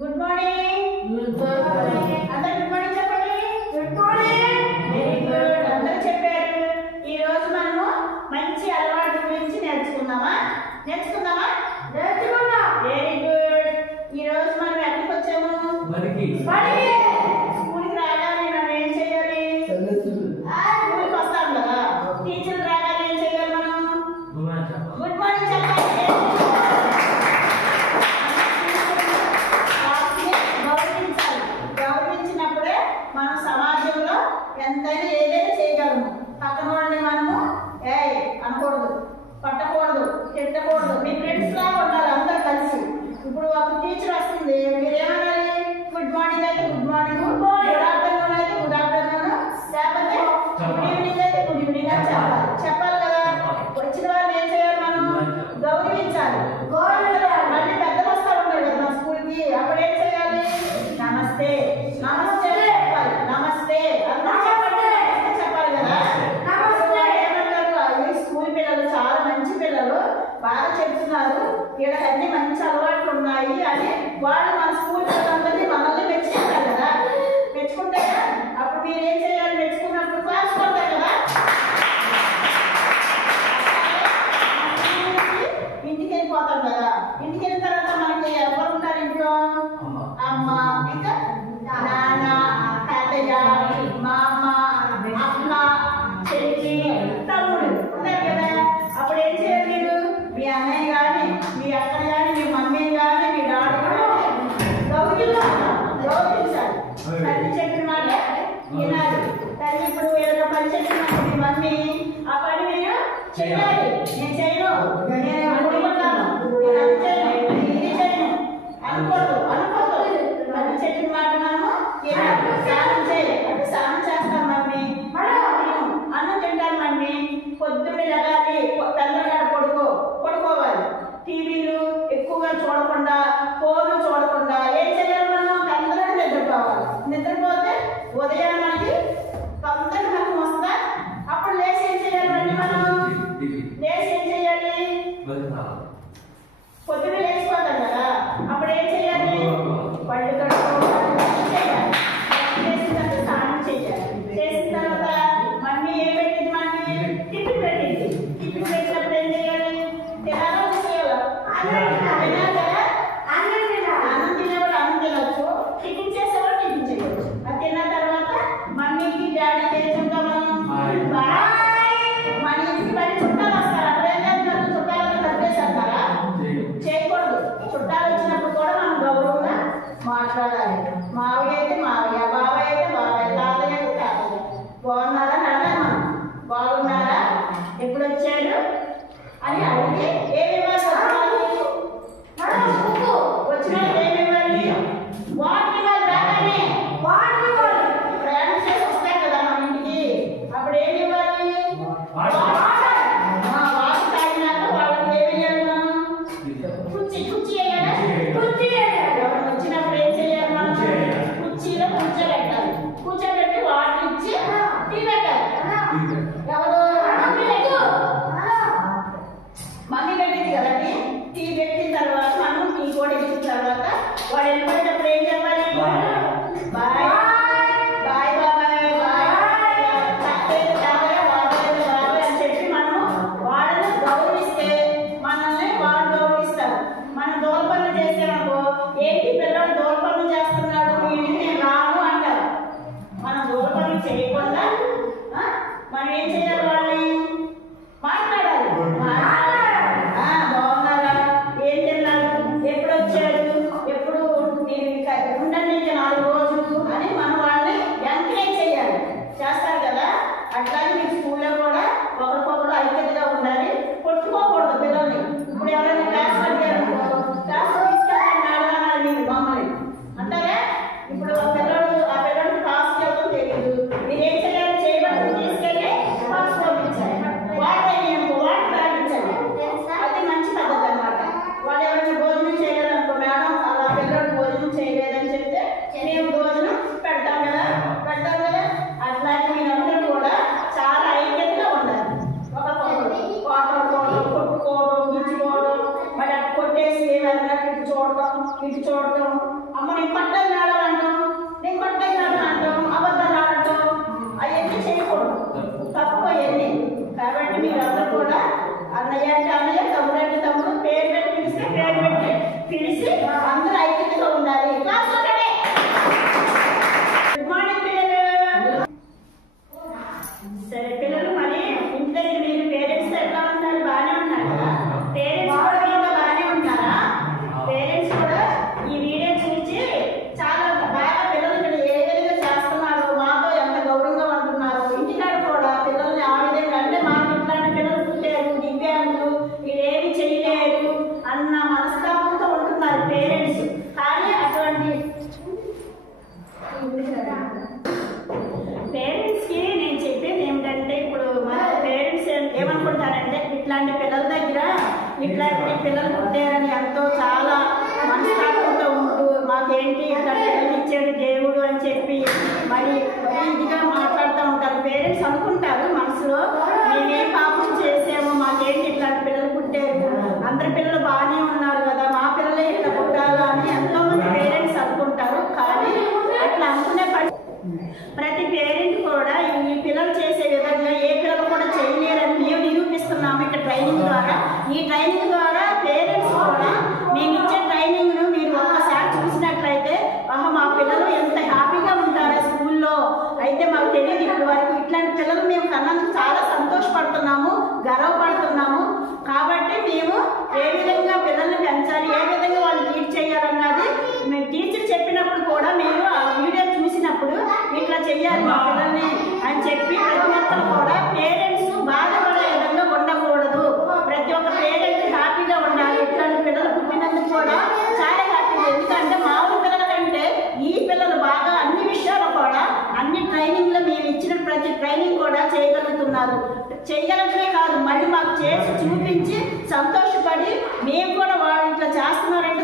Good morning. అందరూ good morning చెప్పండి. Good morning. Very good. అందరూ చెప్పారు. ఈ రోజు మనము మంచి అలవాటు గురించి నేర్చుకుందామా? Very good. ఈ రోజు మనం ఎక్కడికి వచ్చాము? స్కూల్కి రాగానే మనం ఏం చేయాలి? స్కూల్కి వస్తాం కదా, టీచర్ రాగానే ఏం చేయాలి? మనం గుడ్ మార్నింగ్ చెప్పాలి. గౌరవించినప్పుడే మనం సమాజంలో ఎంతైనా ఏదైనా చేయగలము. పక్కన వాళ్ళని మనము అనకూడదు, పట్టకూడదు, తిట్టకూడదు. మీ ఫ్రెండ్స్ లాగా ఉండాలి అందరు కలిసి. ఇప్పుడు ఒక టీచర్ వస్తుంది, మీరేమనాలి? గుడ్ మార్నింగ్ అయితే గుడ్ మార్నింగ్, గుడ్ ఆఫ్టర్నూన్ అయితే గుడ్ ఆఫ్టర్నూన్, లేకపోతే గుడ్ ఈవినింగ్ అయితే గుడ్ ఈవినింగ్ అని చెప్పాలి కదా. వచ్చిన వాళ్ళని ఏం చేయాలి? మనం గౌరవించాలి. మళ్ళీ పెద్దలు వస్తూ ఉంటారు కదా మన స్కూల్కి, అప్పుడు ఏం చేయాలి? నమస్తే నమస్తే చెప్పాలి. నమస్తే చెప్పాలి కదా. ఏమంటారు? స్కూల్ పిల్లలు చాలా మంచి పిల్లలు, బాగా చెప్తున్నారు, వీళ్ళకి అన్ని మంచి అలవాట్లు ఉన్నాయి అని వాళ్ళు మన స్కూల్ పిల్లలందరినీ మనల్ని మెచ్చుకుంటారు కదా. మెచ్చుకుంటే అప్పుడు మీరు ఏం చేయాలి? మెచ్చుకున్నప్పుడు క్లాస్ కొడతారు కదా. ఇంటికి వెళ్ళిపోతాం కదా. ఇంటికి వెళ్ళిన తర్వాత మనకి ఎవరు ఉంటారు ఇంట్లో? అమ్మ, ఇంకా నాన్న, తాతయ్య, మా అమ్మ, అక్క, చెల్లి, తమ్ముడు ఉంటారు కదా. అప్పుడు ఏం చేయాలి? మీరు మీ అన్నయ్య కానీ, మీ అక్కని కానీ, మీ మమ్మీని కానీ, మీ డాడీ గౌరవించాలి. తల్లి చెప్పిన మాట వినాలి. తల్లి ఇప్పుడు ఏదైనా పని చెప్పిన మీ మమ్మీ, ఆ పని మీరు చేయాలి. నేను చేయను, నేను అనుకుంటాను, నేను అది చేయను, ఇది చేయను అనుకోదు. తల్లి చెప్పిన మాట మనము స్నానం చేయాలి. అంటే స్నానం చేస్తాం మమ్మీ, అన్నం తింటాను మమ్మీ, పొద్దున్నే లగాలి, తొందరగా పడుకోవాలి. టీవీలు ఎక్కువగా చూడకుండా, ఫోన్లు చూడకుండా ఏం చేయాలి? మనం తొందరగా నిద్రపోవాలి. నిద్రపోతే ఉదయం మనకి తొందరగా మనం వస్తా. అప్పుడు లేచి ఏం చేయాలి? మళ్ళీ మనం లేచి ఏం చేయాలి? పొద్దున్న లేచిపోతాం కదా. అప్పుడు ఏం చేయాలి? పళ్ళు కడుక్కోవాలి, చేసిన తర్వాత స్నానం చేయాలి. చేసిన తర్వాత మమ్మీ ఏం పెట్టింది? మమ్మీ టిఫిన్ పెట్టింది. టిఫిన్ పెట్టినప్పుడు ఏం చేయాలి? తినాలా చేయాలా? అన్నం తినేవాళ్ళు అన్నం తినవచ్చు, టిఫిన్ చేసేవాళ్ళు టిఫిన్ చేయవచ్చు. అది తిన్న తర్వాత మమ్మీకి డాడీకి ఏం చెప్తాం? మన ఇంటికి మళ్ళీ చుట్టాలు వస్తారు. అప్పుడు ఏం చేస్తారు? చుట్టాలను తప్పేసేస్తారా? చేయకూడదు. చుట్టాలు వచ్చినప్పుడు కూడా మనం గౌరవంగా మాట్లాడాలి. మావయ్య అయితే మావయ్య, బాబాయ్ అయితే బాబాయ్, తాతయ్య అయితే తాతయ్య. బాగున్నారా అడగాలి మనం. బాగున్నారా, ఎప్పుడు వచ్చాడు అని అడిగి ఏమి ఇవ్వాలి? వచ్చిన ఏమి ఇవ్వాలి? వాటర్ ఇవ్వాలి. రాగానే ప్రయాణం చేసి వస్తాయి కదా మన ఇంటికి, అప్పుడు ఏమి ఇవ్వాలి? వాటర్ తాగినాక వాళ్ళకి ఏమి ఇవ్వాలి? మనం కుర్చీ వేయాలి. ఎవరు వచ్చినప్పుడు ఏం చేయాలి? మనం కుర్చీలో కూర్చోబెట్టాలి. కూర్చోబెట్టి వాటర్ ఇచ్చి టీ పెట్టాలి. ఎవరు? మమ్మీ పెట్టింది కదా టీ పెట్టిన తర్వాత మనం టీ కూడా ఇచ్చిన తర్వాత వాడు వెళ్ళిపోయేటప్పుడు ఏం చెప్పాలి? బాయ్ బాయ్ బాబాయ్, బాయ్ తాతయ్య, బాబాయ్ అని చెప్పి మనము వాళ్ళని గౌరవిస్తే మనల్ని వాళ్ళు గౌరవిస్తారు. మనం దూర పనులు చేసామనుకో, ఏంటి పిల్లలు దూర పనులు చేస్తున్నాడు, వీడికి నేను రాను అంటారు. మనం దూర పనులు చేయకుండా మనం ఏం చేయాలి? వాళ్ళని మాట్లాడాలి. బాగున్నారా, ఏం తిన్నారు, ఎప్పుడు వచ్చాడు, ఎప్పుడు నీ అమ్మ నేను కొట్టని ఆడాలంటాం, నేను కొట్టని ఆడాలంటాం, అబద్ధాలు ఆడటం అవన్నీ చేయకూడదు, తప్పు అవన్నీ. కాబట్టి మీరందరూ కూడా అన్నయ్య అంటే అన్నయ్య, తమ్ముడు అంటే తమ్ముడు, పేరు పెట్టి పిలిస్తే పేరు పెట్టి పిలిచి అందరూ ఐక్యతగా ఉండాలి. క్లాస్ ఒకటే. గుడ్ మార్నింగ్ పిల్లలు. సరే పిల్లలు, మరి ఇంటి దగ్గర మీరు పేరెంట్స్ ఎట్లా ఉంటారు? బాగానే ఉన్నారు కదా? పేరెంట్స్ కూడా మీతో బాగానే ఉంటారా? పేరెంట్స్ కూడా ఈ వీడియో చూసి చాలా బాగా పిల్లలు ఇక్కడ ఏ విధంగా చేస్తున్నారు, మాతో ఎంత గౌరవంగా ఉంటున్నారు, ఇంటికాడ కూడా పిల్లల్ని ఆ విధంగా, అంటే మాకు ఇట్లాంటి పిల్లలు పుట్టారు, దివ్యాంగులు, వీళ్ళేమి చేయలేరు అన్న మనస్తాపంతో ఉంటున్నారు పేరెంట్స్. కానీ అటువంటి పేరెంట్స్ కి నేను చెప్పేది ఏమిటంటే, ఇప్పుడు మన పేరెంట్స్ ఏమనుకుంటారంటే, ఇట్లాంటి పిల్లల దగ్గర ఇట్లాంటి పిల్లలు పుట్టారని ఎంతో చాలా మనస్తాపంతో ఉంటూ, మాకేంటి ఇట్లా పిల్లలు ఇచ్చాడు దేవుడు అని చెప్పి మరి ఇదిగా మాట్లాడుతూ ఉంటారు. పేరెంట్స్ అనుకుంటారు మనసులో, మేమేం పాపం చేసాము, మాకేంటి ఇట్లాంటి పిల్లలు పుట్టారు, అందరి పిల్లలు బాగానే ఉన్నారు కదా, మా పిల్లలే ఇట్లా పుట్టాలా అని ఎంతో మంది పేరెంట్స్ అనుకుంటారు. కానీ అట్లా అనుకునే ప్రతి పేరెంట్ కూడా ఈ పిల్లలు చేసే విధంగా ఏ పిల్లలు కూడా చేయలేరని మేము నిరూపిస్తున్నాము ఇక్కడ ట్రైనింగ్ ద్వారా. ఈ ట్రైనింగ్ ద్వారా పేరెంట్స్ కూడా మేము ఇచ్చే ట్రైనింగ్ ను మీరు ఒక్కసారి చూసినట్లయితే, మా పిల్లలు ఎంత హ్యాపీగా ఉంటారా స్కూల్లో, అయితే మాకు తెలియదు ఇప్పటి వరకు. ఇట్లాంటి పిల్లలు మేము కన్నందుకు చాలా సంతోషపడుతున్నాము, గర్వపడుతున్నాము. కాబట్టి మేము ఏ విధంగా పిల్లల్ని పెంచాలి, ఏ విధంగా వాళ్ళు టీచ్ చేయాలన్నది మేము టీచర్ చెప్పినప్పుడు కూడా మీరు ఆ వీడియో చూసినప్పుడు ఇట్లా చెయ్యాలి మా పిల్లల్ని అని చెప్పి ప్రతి ఒక్కరు కూడా పేరెంట్స్ బాధపడే విధంగా ఉండకూడదు. ప్రతి ఒక్క పేరెంట్ హ్యాపీగా ఉండాలి. ఇట్లాంటి పిల్లలు పుట్టినందుకు కూడా చాలా హ్యాపీగా. ఎందుకంటే మామూలు పిల్లల కంటే ఈ పిల్లలు బాగా అన్ని విషయాలు కూడా అన్ని ట్రైనింగ్లో మేము ఇచ్చిన ప్రతి ట్రైనింగ్ కూడా చేయగలుగుతున్నారు. చేయగలగడమే కాదు, మళ్ళీ మాకు చేసి చూపించి సంతోషపడి మేము కూడా వాళ్ళు ఇట్లా చేస్తున్నారంటే